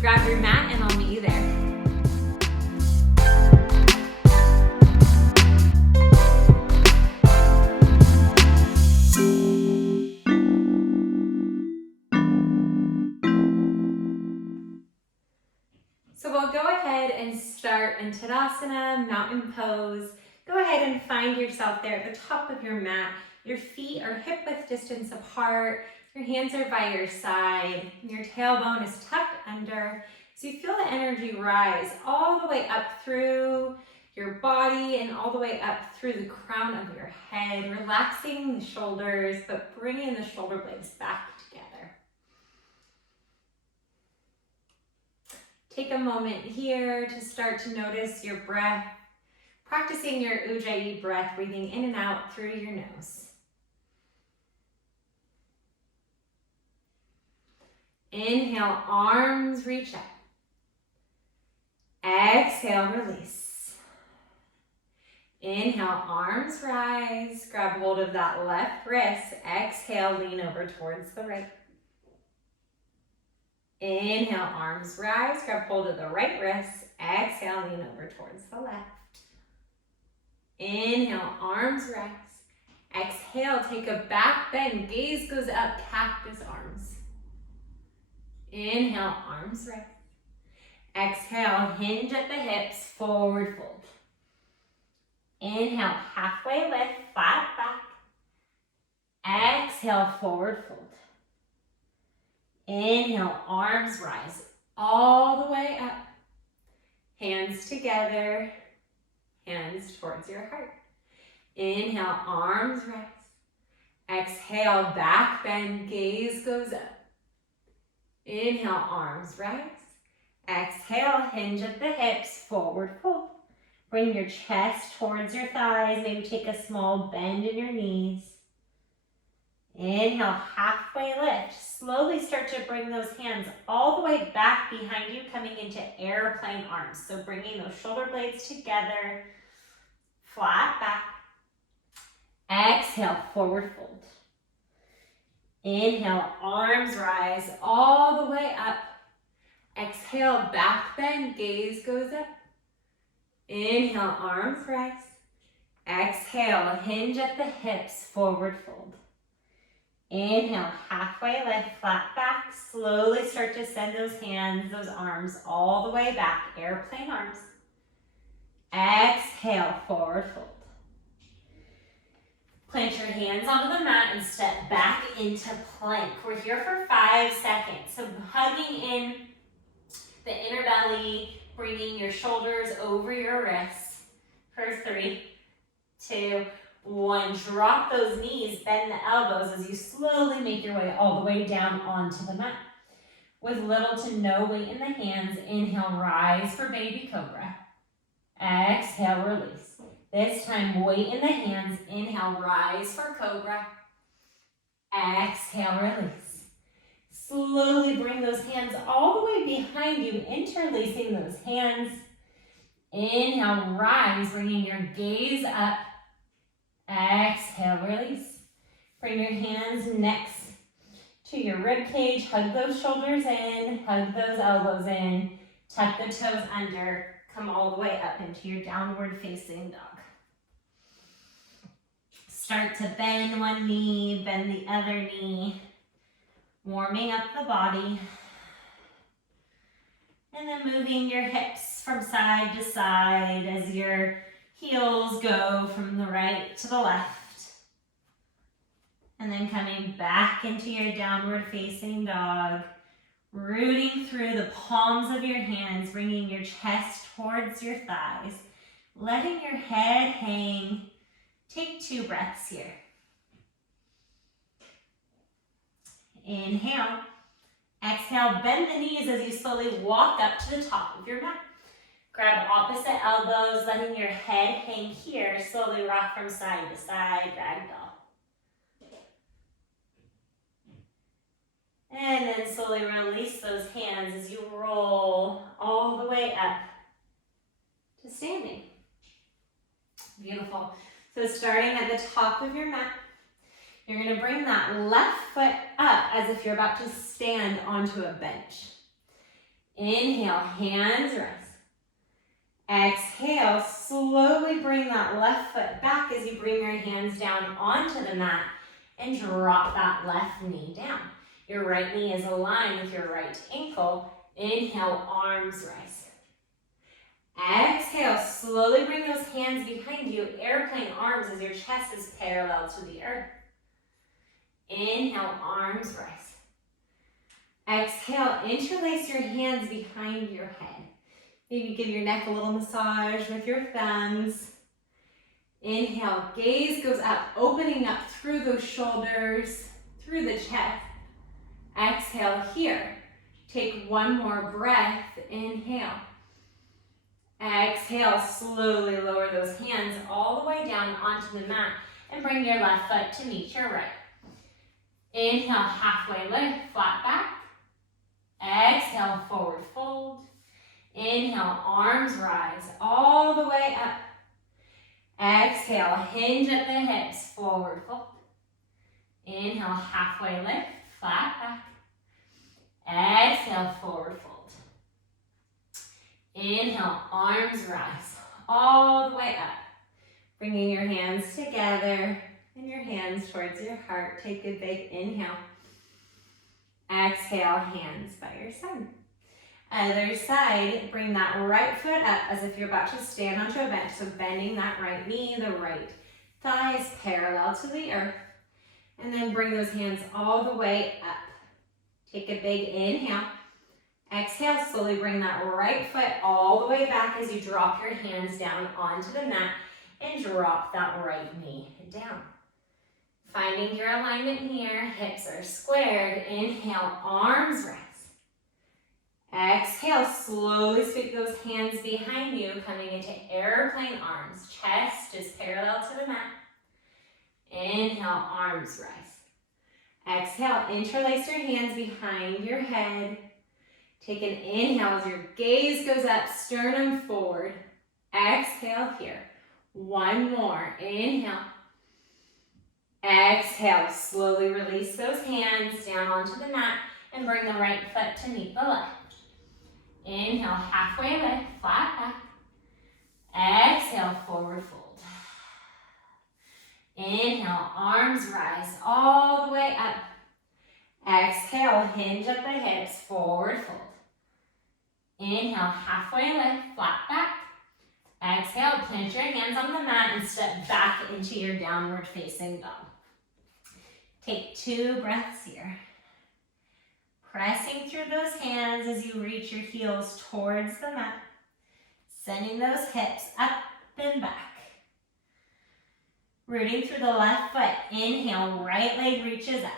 grab your mat and I'll meet you there. So we'll go ahead and start in Tadasana, mountain pose. Go ahead and find yourself there at the top of your mat. Your feet are hip-width distance apart. Your hands are by your side. Your tailbone is tucked under. So you feel the energy rise all the way up through your body and all the way up through the crown of your head, relaxing the shoulders, but bringing the shoulder blades back together. Take a moment here to start to notice your breath, practicing your Ujjayi breath, breathing in and out through your nose. Inhale, arms reach up. Exhale, release. Inhale, arms rise. Grab hold of that left wrist. Exhale, lean over towards the right. Inhale, arms rise. Grab hold of the right wrist. Exhale, lean over towards the left. Inhale, arms rise. Exhale, take a back bend. Gaze goes up, cactus arms. Inhale, arms rise. Exhale, hinge at the hips, forward fold. Inhale, halfway lift, flat back. Exhale, forward fold. Inhale, arms rise all the way up. Hands together, hands towards your heart. Inhale, arms rise. Exhale, back bend, gaze goes up. Inhale, arms rise. Exhale, hinge at the hips, forward fold. Bring your chest towards your thighs. Maybe take a small bend in your knees. Inhale, halfway lift. Slowly start to bring those hands all the way back behind you, coming into airplane arms. So bringing those shoulder blades together, flat back. Exhale, forward fold. Inhale, arms rise all the way up. Exhale, back bend, gaze goes up. Inhale, arms rise. Exhale, hinge at the hips, forward fold. Inhale, halfway lift, flat back. Slowly start to send those hands, those arms all the way back, airplane arms. Exhale, forward fold. Plant your hands onto the mat and step back into plank. We're here for 5 seconds. So hugging in the inner belly, bringing your shoulders over your wrists for 3, 2, 1. Drop those knees, bend the elbows as you slowly make your way all the way down onto the mat. With little to no weight in the hands, inhale, rise for baby cobra. Exhale, release. This time, weight in the hands. Inhale, rise for cobra. Exhale, release. Slowly bring those hands all the way behind you, interlacing those hands. Inhale, rise, bringing your gaze up. Exhale, release. Bring your hands next to your rib cage. Hug those shoulders in, hug those elbows in, tuck the toes under. Come all the way up into your downward facing dog. Start to bend one knee, bend the other knee, warming up the body. And then moving your hips from side to side as your heels go from the right to the left. And then coming back into your downward facing dog. Rooting through the palms of your hands, bringing your chest towards your thighs, letting your head hang. Take 2 breaths here. Inhale. Exhale, bend the knees as you slowly walk up to the top of your mat. Grab opposite elbows, letting your head hang here. Slowly rock from side to side, ragdoll. And then slowly release those hands as you roll all the way up to standing. Beautiful. So starting at the top of your mat, you're going to bring that left foot up as if you're about to stand onto a bench. Inhale, hands rise. Exhale, slowly bring that left foot back as you bring your hands down onto the mat and drop that left knee down. Your right knee is aligned with your right ankle. Inhale, arms rise. Exhale, slowly bring those hands behind you, airplane arms as your chest is parallel to the earth. Inhale, arms rise. Exhale, interlace your hands behind your head. Maybe give your neck a little massage with your thumbs. Inhale, gaze goes up, opening up through those shoulders, through the chest. Exhale here. Take one more breath. Inhale. Exhale, slowly lower those hands all the way down onto the mat and bring your left foot to meet your right. Inhale, halfway lift, flat back. Exhale, forward fold. Inhale, arms rise all the way up. Exhale, hinge at the hips, forward fold. Inhale, halfway lift, flat back. Exhale, forward fold. Inhale, arms rise all the way up. Bringing your hands together and your hands towards your heart. Take a big inhale. Exhale, hands by your side. Other side, bring that right foot up as if you're about to stand onto a bench. So bending that right knee, the right thigh is parallel to the earth. And then bring those hands all the way up. Take a big inhale. Exhale, slowly bring that right foot all the way back as you drop your hands down onto the mat and drop that right knee down. Finding your alignment here, hips are squared. Inhale, arms rise. Exhale, slowly sweep those hands behind you, coming into airplane arms. Chest is parallel to the mat. Inhale, arms rise. Exhale, interlace your hands behind your head. Take an inhale as your gaze goes up, sternum forward. Exhale here. One more. Inhale. Exhale, slowly release those hands down onto the mat and bring the right foot to meet the left. Inhale, halfway lift, flat back. Exhale, forward fold. Inhale, arms rise all the way up. Exhale, hinge at the hips, forward fold. Inhale, halfway lift, flat back. Exhale, plant your hands on the mat and step back into your downward facing dog. Take 2 breaths here. Pressing through those hands as you reach your heels towards the mat. Sending those hips up and back. Rooting through the left foot. Inhale, right leg reaches up.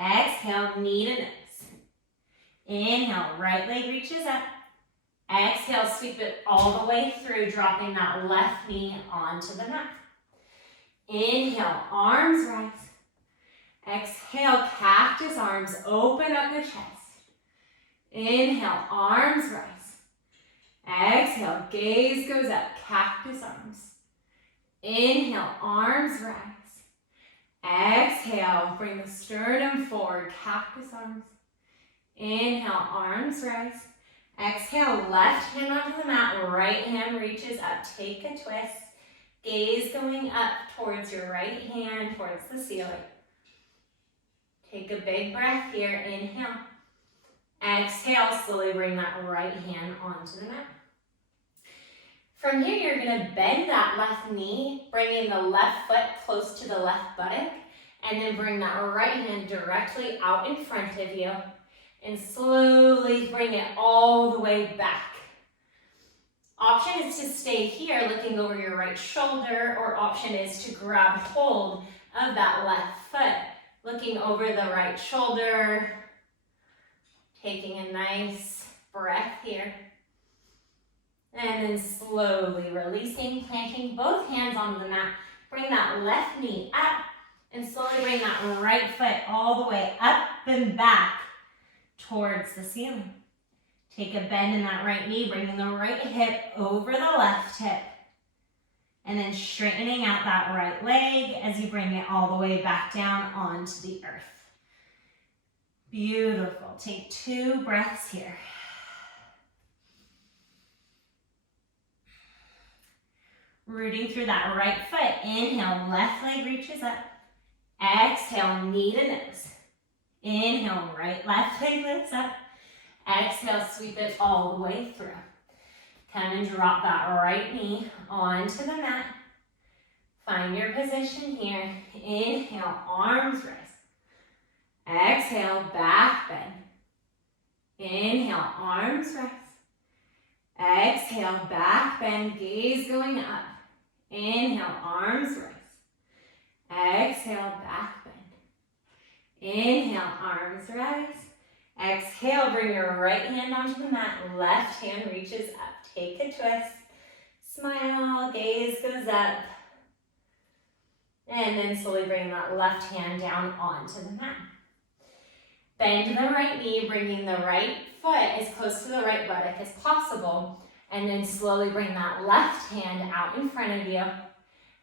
Exhale, knee to nose. Inhale, right leg reaches up. Exhale, sweep it all the way through, dropping that left knee onto the mat. Inhale, arms rise. Exhale, cactus arms, open up the chest. Inhale, arms rise. Exhale, gaze goes up, cactus arms. Inhale, arms rise. Exhale, bring the sternum forward, cactus arms. Inhale, arms rise. Exhale, left hand onto the mat, right hand reaches up. Take a twist. Gaze going up towards your right hand, towards the ceiling. Take a big breath here. Inhale. Exhale, slowly bring that right hand onto the mat. From here, you're going to bend that left knee, bringing the left foot close to the left buttock, and then bring that right hand directly out in front of you, and slowly bring it all the way back. Option is to stay here, looking over your right shoulder, or option is to grab hold of that left foot, looking over the right shoulder, taking a nice breath here. And then slowly releasing, planting both hands onto the mat. Bring that left knee up and slowly bring that right foot all the way up and back towards the ceiling. Take a bend in that right knee, bringing the right hip over the left hip. And then straightening out that right leg as you bring it all the way back down onto the earth. Beautiful. Take 2 breaths here. Rooting through that right foot. Inhale, left leg reaches up. Exhale, knee to nose. Inhale, right left leg lifts up. Exhale, sweep it all the way through. Come and drop that right knee onto the mat. Find your position here. Inhale, arms rise. Exhale, back bend. Inhale, arms rise. Exhale, back bend, gaze going up. Inhale, arms rise. Exhale, back bend. Inhale, arms rise. Exhale, bring your right hand onto the mat. Left hand reaches up. Take a twist. Smile, gaze goes up. And then slowly bring that left hand down onto the mat. Bend the right knee, bringing the right foot as close to the right buttock as possible. And then slowly bring that left hand out in front of you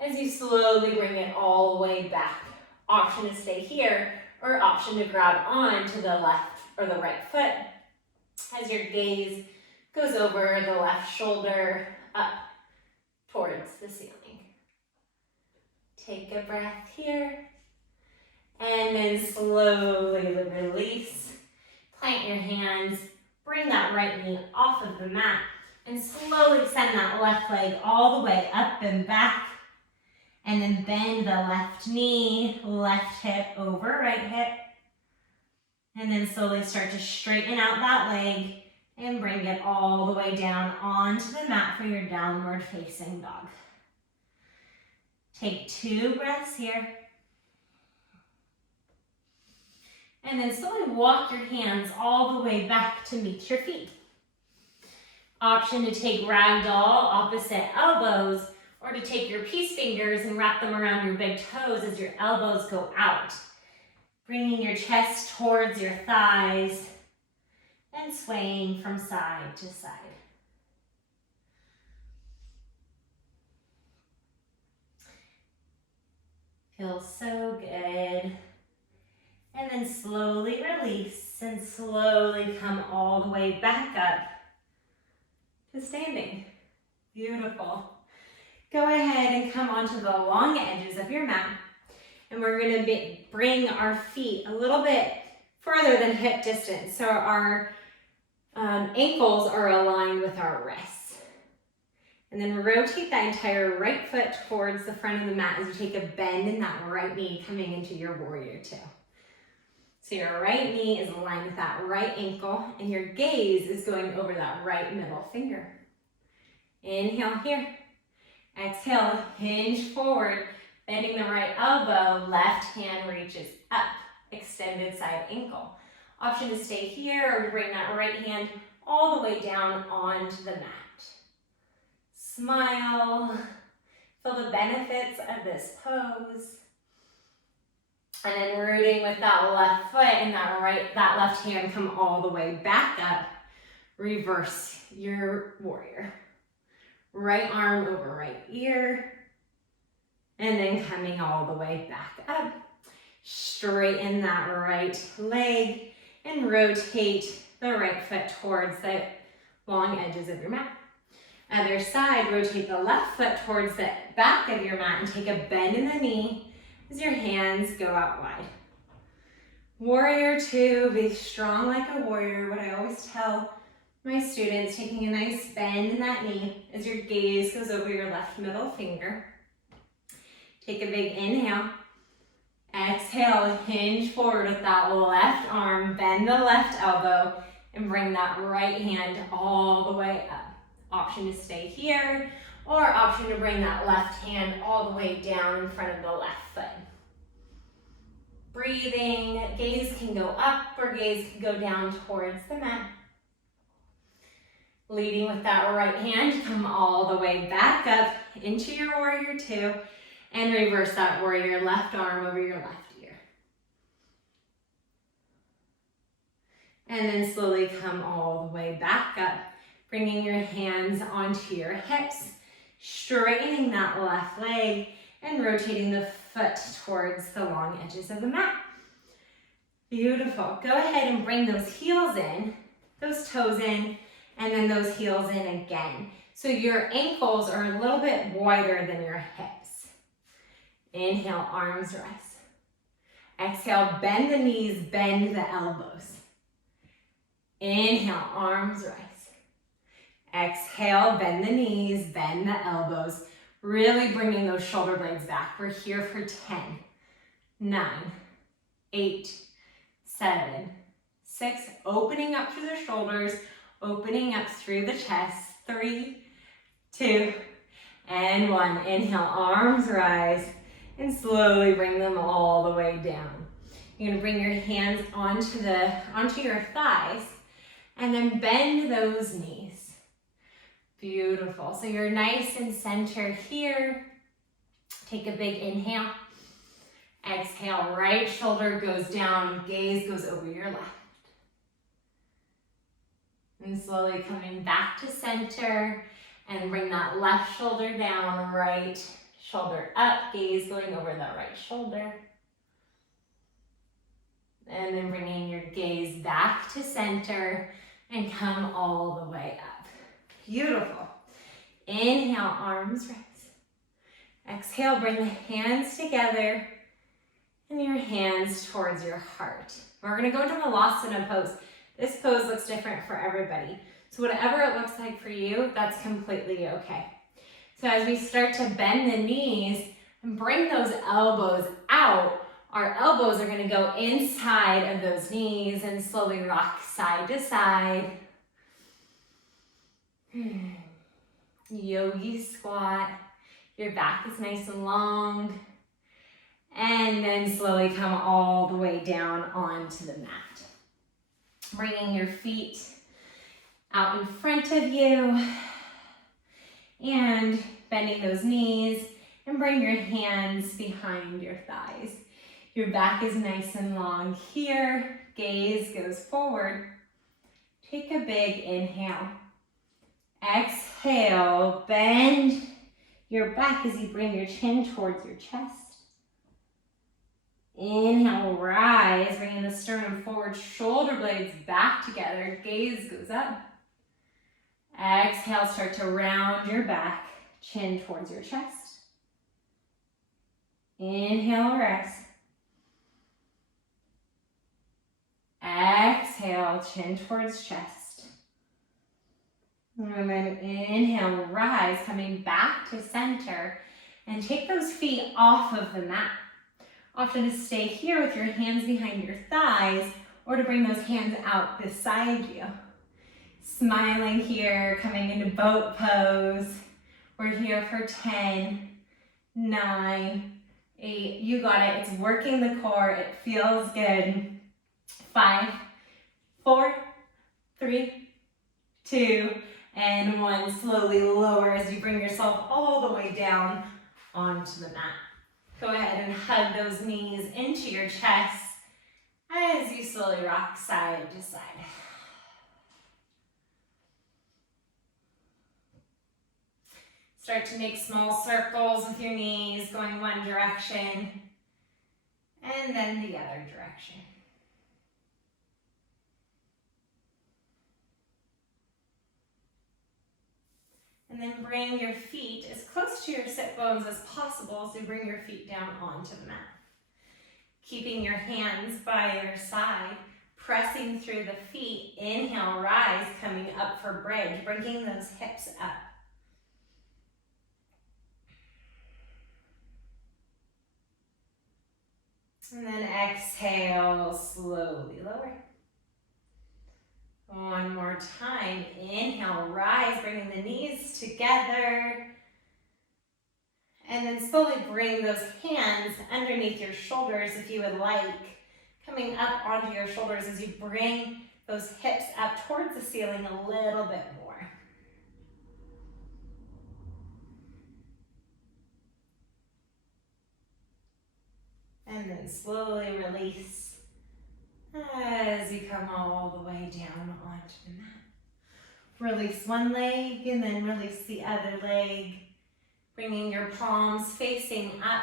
as you slowly bring it all the way back. Option to stay here or option to grab on to the left or the right foot as your gaze goes over the left shoulder up towards the ceiling. Take a breath here. And then slowly release. Plant your hands. Bring that right knee off of the mat. And slowly send that left leg all the way up and back. And then bend the left knee, left hip over right hip. And then slowly start to straighten out that leg and bring it all the way down onto the mat for your downward facing dog. Take 2 breaths here. And then slowly walk your hands all the way back to meet your feet. Option to take ragdoll, opposite elbows, or to take your peace fingers and wrap them around your big toes as your elbows go out. Bringing your chest towards your thighs and swaying from side to side. Feels so good. And then slowly release and slowly come all the way back up to standing. Beautiful. Go ahead and come onto the long edges of your mat. And we're going to bring our feet a little bit further than hip distance. So our ankles are aligned with our wrists. And then rotate that entire right foot towards the front of the mat as you take a bend in that right knee coming into your warrior two. So your right knee is aligned with that right ankle and your gaze is going over that right middle finger. Inhale here. Exhale, hinge forward, bending the right elbow, left hand reaches up, extended side ankle. Option to stay here or to bring that right hand all the way down onto the mat. Smile, feel the benefits of this pose. And then rooting with that left foot and that left hand come all the way back up. Reverse your warrior. Right arm over right ear. And then coming all the way back up. Straighten that right leg and rotate the right foot towards the long edges of your mat. Other side, rotate the left foot towards the back of your mat and take a bend in the knee as your hands go out wide. Warrior two, be strong like a warrior. What I always tell my students, taking a nice bend in that knee as your gaze goes over your left middle finger. Take a big inhale. Exhale, hinge forward with that left arm, bend the left elbow, and bring that right hand all the way up. Option to stay here, or option to bring that left hand all the way down in front of the left foot. Breathing, gaze can go up or gaze can go down towards the mat. Leading with that right hand, come all the way back up into your warrior two, and reverse that warrior left arm over your left ear. And then slowly come all the way back up, bringing your hands onto your hips, straightening that left leg, and rotating the foot towards the long edges of the mat. Beautiful. Go ahead and bring those heels in, those toes in, and then those heels in again. So your ankles are a little bit wider than your hips. Inhale, arms rise. Exhale, bend the knees, bend the elbows. Inhale, arms rise. Exhale, bend the knees, bend the elbows. Really bringing those shoulder blades back. We're here for 10, 9, 8, 7, 6. Opening up through the shoulders, opening up through the chest. 3, 2, and 1. Inhale, arms rise, and slowly bring them all the way down. You're gonna bring your hands onto your thighs, and then bend those knees. Beautiful. So you're nice and centered here. Take a big inhale. Exhale, right shoulder goes down, gaze goes over your left. And slowly coming back to center, and bring that left shoulder down, right shoulder up, gaze going over the right shoulder. And then bringing your gaze back to center and come all the way up. Beautiful. Inhale, arms rise. Exhale, bring the hands together and your hands towards your heart. We're gonna go into Malasana pose. This pose looks different for everybody. So whatever it looks like for you, that's completely okay. So as we start to bend the knees and bring those elbows out, our elbows are gonna go inside of those knees and slowly rock side to side. Yogi squat. Your back is nice and long. And then slowly come all the way down onto the mat. Bringing your feet out in front of you and bending those knees, and bring your hands behind your thighs. Your back is nice and long here. Gaze goes forward. Take a big inhale. Exhale, bend your back as you bring your chin towards your chest. Inhale, rise, bringing the sternum forward, shoulder blades back together, gaze goes up. Exhale, start to round your back, chin towards your chest. Inhale, rest. Exhale, chin towards chest. And then inhale, rise, coming back to center, and take those feet off of the mat. Option to stay here with your hands behind your thighs, or to bring those hands out beside you. Smiling here, coming into boat pose. We're here for 10, 9, 8. You got it. It's working the core. It feels good. 5, 4, 3, 2, and 1. Slowly lower as you bring yourself all the way down onto the mat. Go ahead and hug those knees into your chest as you slowly rock side to side. Start to make small circles with your knees going one direction and then the other direction. And then bring your feet as close to your sit bones as possible as you bring your feet down onto the mat. Keeping your hands by your side, pressing through the feet. Inhale, rise, coming up for bridge, bringing those hips up. And then exhale, slowly lower. One more time. Inhale, rise, bringing the knees together. And then slowly bring those hands underneath your shoulders if you would like. Coming up onto your shoulders as you bring those hips up towards the ceiling a little bit more. And then slowly release as you come all the way down onto the mat. Release one leg and then release the other leg. Bringing your palms facing up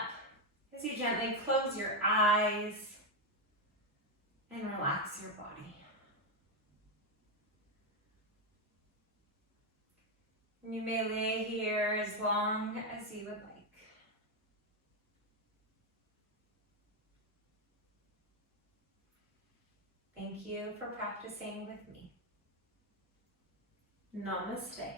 as you gently close your eyes and relax your body. You may lay here as long as you would like. Thank you for practicing with me. Namaste.